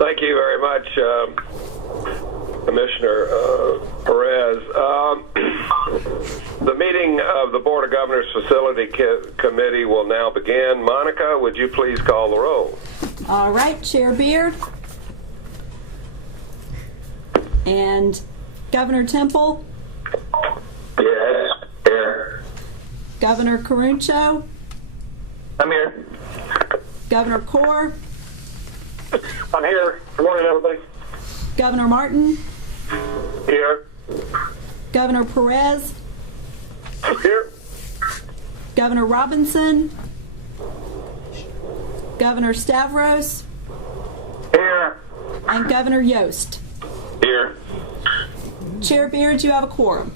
Thank you very much, Commissioner Perez. The meeting of the Board of Governors Facility Committee will now begin. Monica, would you please call the roll? All right, Chair Beard. And Governor Temple. Yes, here. Governor Caruncho. I'm here. Governor Core. I'm here. Good morning, everybody. Governor Martin. Here. Governor Perez. Here. Governor Robinson. Governor Stavros. Here. And Governor Yost. Here. Chair Beard, you have a quorum.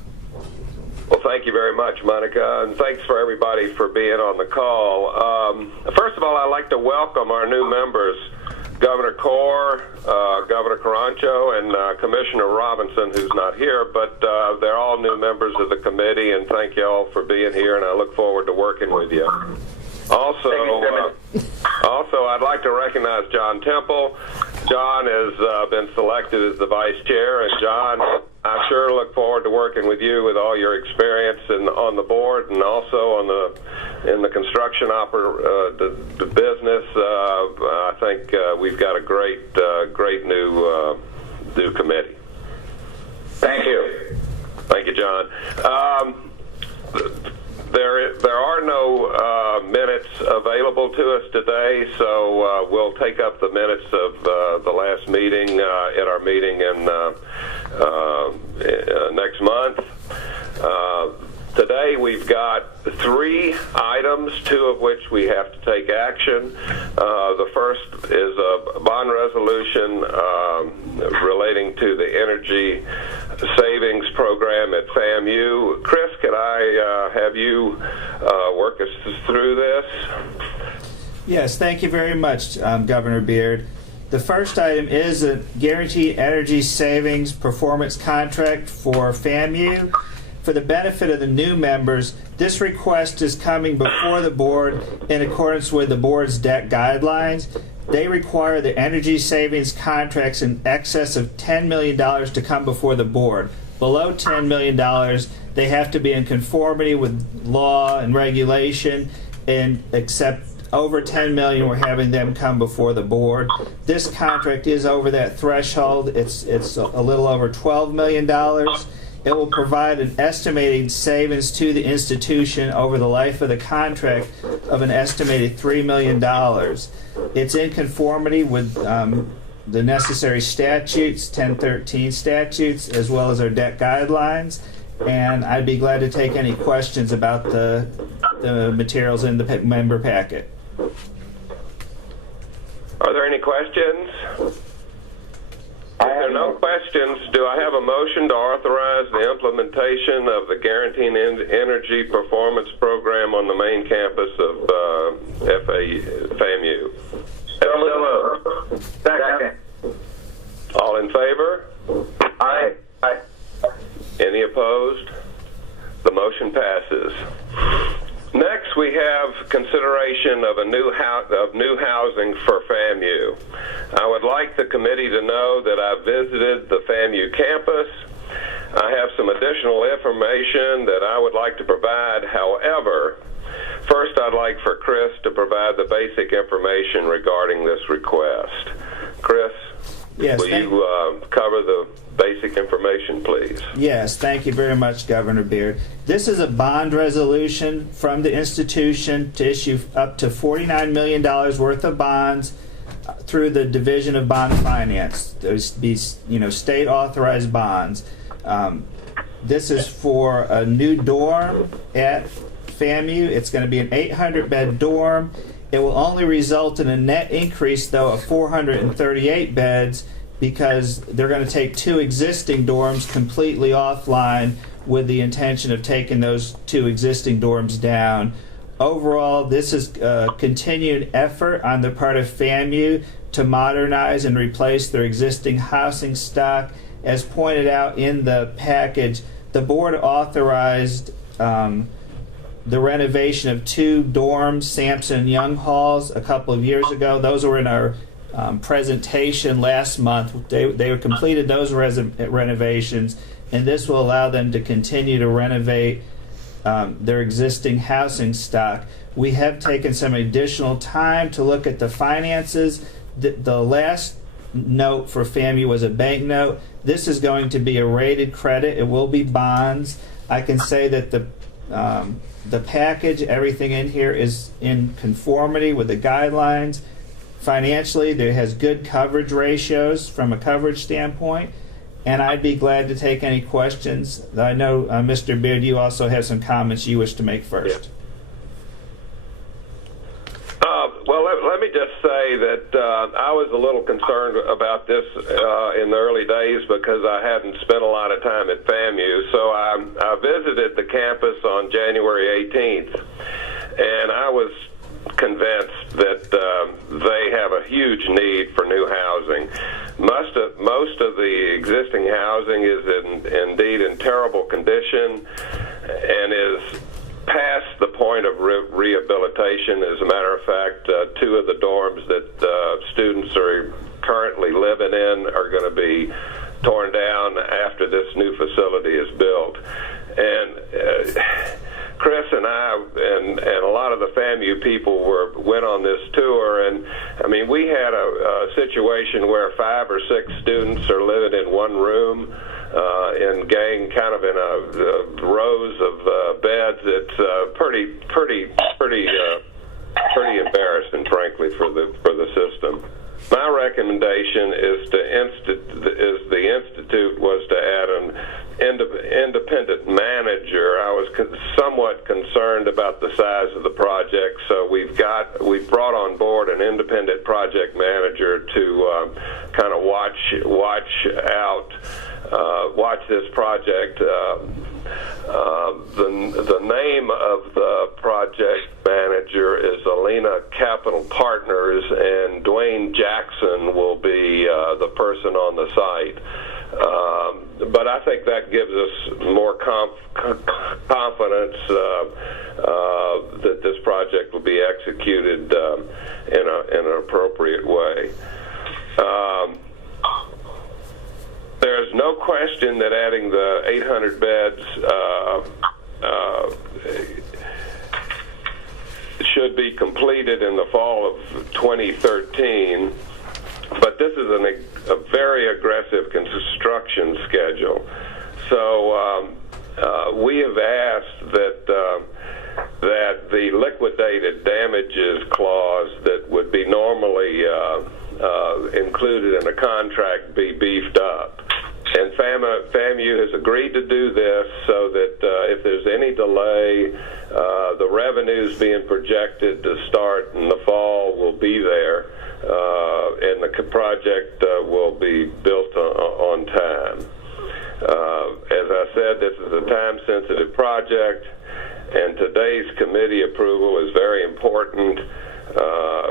Well, thank you very much, Monica, and thanks for everybody for being on the call. First of all, I'd like to welcome our new members, Governor Core, Governor Caruncho, and Commissioner Robinson, who's not here, but they're all new members of the committee, and thank you all for being here, and I look forward to working with you. Also, I'd like to recognize John Temple. John has been selected as the vice chair, and John, I sure look forward to working with you with all your experience on the board and also in the construction the business. I think we've got a great new committee. Thank you. Thank you, John. There are no minutes available to us today, so we'll take up the minutes of the last meeting at our meeting in next month. Today we've got 3 items, 2 of which we have to take action. The first is a bond resolution relating to the energy savings program at FAMU. Chris, could I have you work us through this? Yes, thank you very much, Governor Beard. The first item is a guaranteed energy savings performance contract for FAMU. For the benefit of the new members, this request is coming before the board in accordance with the board's debt guidelines. They require the energy savings contracts in excess of $10 million to come before the board. Below $10 million, they have to be in conformity with law and regulation, and except over $10 million, we're having them come before the board. This contract is over that threshold. It's a little over $12 million. It will provide an estimated savings to the institution over the life of the contract of an estimated $3 million. It's in conformity with the necessary statutes, 1013 statutes, as well as our debt guidelines. And I'd be glad to take any questions about the materials in the member packet. Are there any questions? If there are no questions, do I have a motion to authorize the implementation of the Guaranteed Energy Performance Program on the main campus of FAMU? Second. All in favor? Aye. Any opposed? The motion passes. Next, we have consideration of new housing for FAMU. I would like the committee to know that I visited the FAMU campus. I have some additional information that I would like to provide. However, first I'd like for Chris to provide the basic information regarding this request. Chris, yes, will you cover the basic information, please? Yes, thank you very much, Governor Beard. This is a bond resolution from the institution to issue up to $49 million worth of bonds through the Division of Bond Finance. Those be, state authorized bonds. This is for a new dorm at FAMU. It's going to be an 800-bed dorm. It will only result in a net increase, though, of 438 beds, because they're going to take 2 existing dorms completely offline with the intention of taking those 2 existing dorms down. Overall, this is a continued effort on the part of FAMU to modernize and replace their existing housing stock. As pointed out in the package, the board authorized the renovation of 2 dorms, Sampson and Young Halls, a couple of years ago. Those were in our presentation last month. They completed those renovations, and this will allow them to continue to renovate their existing housing stock. We have taken some additional time to look at the finances. The last note for FAMU was a bank note. This is going to be a rated credit. It will be bonds. I can say that the package, everything in here is in conformity with the guidelines. Financially, there has good coverage ratios from a coverage standpoint, and I'd be glad to take any questions. I know, Mr. Beard, you also have some comments you wish to make first. Well, let me just say that I was a little concerned about this in the early days because I hadn't spent a lot of time at FAMU. So I visited the campus on January 18th, and I was convinced that they have a huge need for new housing. Most of the existing housing is indeed in terrible condition and is past the point of rehabilitation. As a matter of fact, two of the dorms that students are currently living in are going to be torn down after this new facility is built. And Chris and I and a lot of the FAMU people went on this tour, and I mean, we had a situation where 5 or 6 students are living in one room in kind of in a rows of beds. It's pretty embarrassing, frankly, for the system. My recommendation is the institute was to add an independent manager. I was somewhat concerned about the size of the project, so we've brought on board an independent project manager to kind of watch this project. The name of the project manager is Alina Capital Partners, and Dwayne Jackson will be the person on the site. But I think that gives us more confidence that this project will be executed in an appropriate way. There's no question that adding the 800 beds should be completed in the fall of 2013, but this is a very aggressive construction schedule. So we have asked that the liquidated damages clause that would be normally included in a contract be beefed up. And FAMU has agreed to do this so that if there's any delay, the revenues being projected to start in the fall will be there, and the project will be built on time. As I said, this is a time-sensitive project, and today's committee approval is very important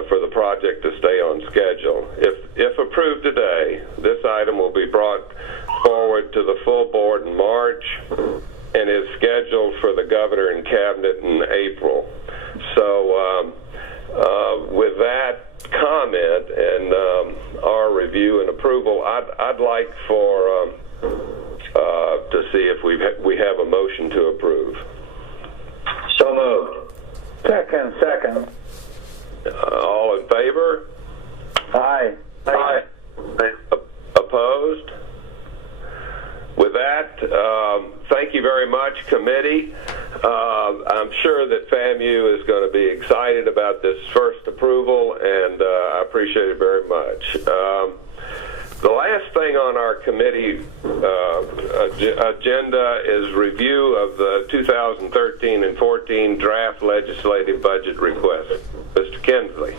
for the project to stay on schedule. If approved today, this item will be brought forward to the full board in March and is scheduled for the governor and cabinet in April. So with that comment and our review and approval, I'd like for to see if we have a motion to approve. So moved. Second. All in favor? Aye. Opposed? With that, thank you very much, committee. I'm sure that FAMU is going to be excited about this first approval, and I appreciate it very much. The last thing on our committee agenda is review of the 2013 and 14 draft legislative budget request. Mr. Kinsley.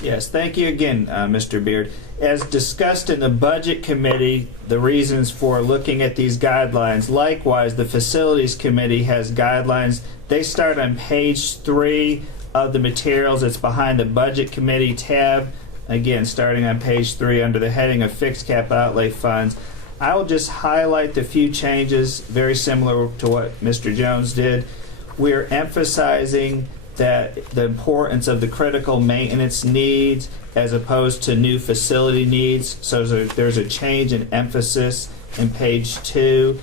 Yes, thank you again, Mr. Beard. As discussed in the Budget Committee, the reasons for looking at these guidelines, likewise, the Facilities Committee has guidelines. They start on page 3 of the materials. It's behind the Budget Committee tab. Again, starting on page 3 under the heading of Fixed Cap Outlay Funds. I will just highlight the few changes, very similar to what Mr. Jones did. We're emphasizing that the importance of the critical maintenance needs as opposed to new facility needs. So there's a change in emphasis in page 2.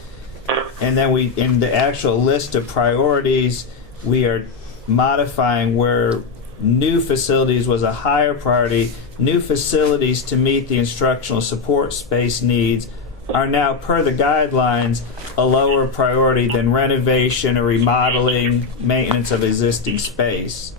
And then in the actual list of priorities, we are modifying where new facilities was a higher priority. New facilities to meet the instructional support space needs are now, per the guidelines, a lower priority than renovation or remodeling, maintenance of existing space.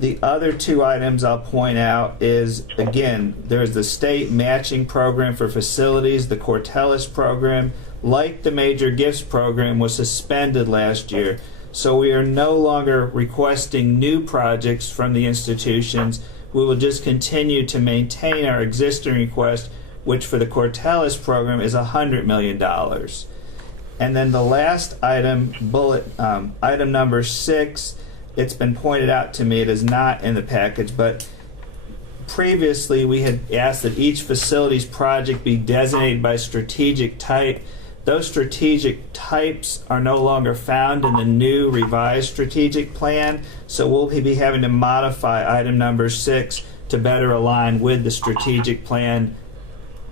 The other 2 items I'll point out is, again, there's the state matching program for facilities. The Cortellis program, like the Major Gifts program, was suspended last year. So we are no longer requesting new projects from the institutions. We will just continue to maintain our existing request, which for the Cortellis program is $100 million. And then the last item, item number 6, it's been pointed out to me it is not in the package, but previously we had asked that each facilities project be designated by strategic type. Those strategic types are no longer found in the new revised strategic plan, so we'll be having to modify item number 6 to better align with the strategic plan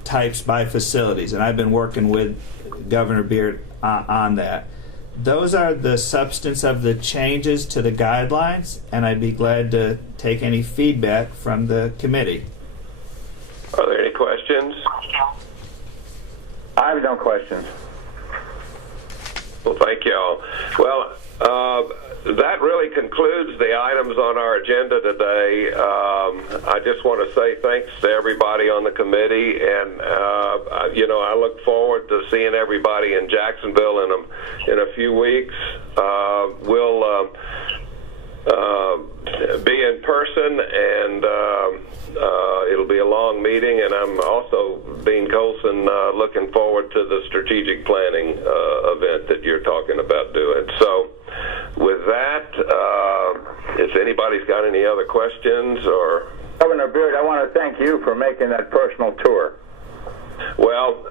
types by facilities, and I've been working with Governor Beard on that. Those are the substance of the changes to the guidelines, and I'd be glad to take any feedback from the committee. Are there any questions? I have no questions. Well, thank you all. Well, that really concludes the items on our agenda today. I just want to say thanks to everybody on the committee, and I look forward to seeing everybody in Jacksonville in a few weeks. We'll be in person, and it'll be a long meeting, and I'm also, Dean Colson, looking forward to the strategic planning event that you're talking about doing. So with that, if anybody's got any other questions or... Governor Beard, I want to thank you for making that personal tour. Well,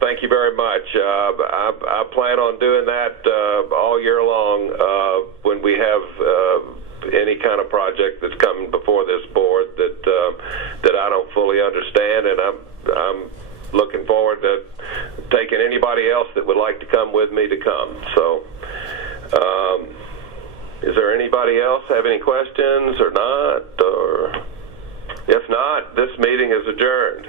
thank you very much. I plan on doing that all year long when we have any kind of project that's coming before this board that I don't fully understand, and I'm looking forward to taking anybody else that would like to come with me to come. So, is there anybody else have any questions or not? Or if not, this meeting is adjourned.